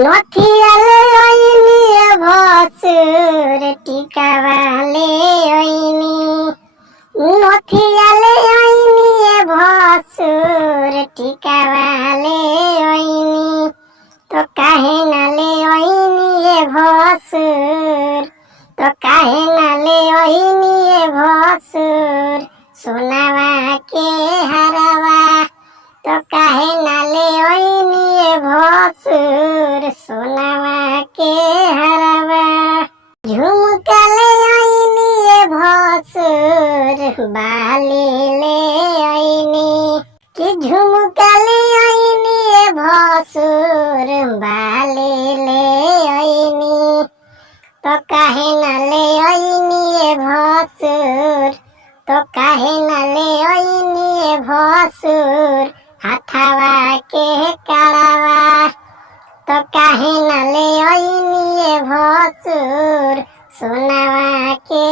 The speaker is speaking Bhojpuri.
নথিয়ালে আইনি ভসুর টিকাবালে আইনি নথিয়ালে আইনি ভসুর টিকাবালে আইনি তো কাহে নালে আইনি ভসুর তো কাহে নালে আইনি ভসুর সোনাবা কে হারাবা तो काहे नाले ओइनी भसुर सोनावा के हरवा झुमकाले ओइनी भसुर बाले ले ओइनी कि झुमकाले ओइनी भसुर बाले ले ओइनी तो काहे नाले ओइनी भसुर तो काहे नाले ओइनी भसुर हाथावा के कालावा तो काहे नाले ओइनी भसुर सोनावा के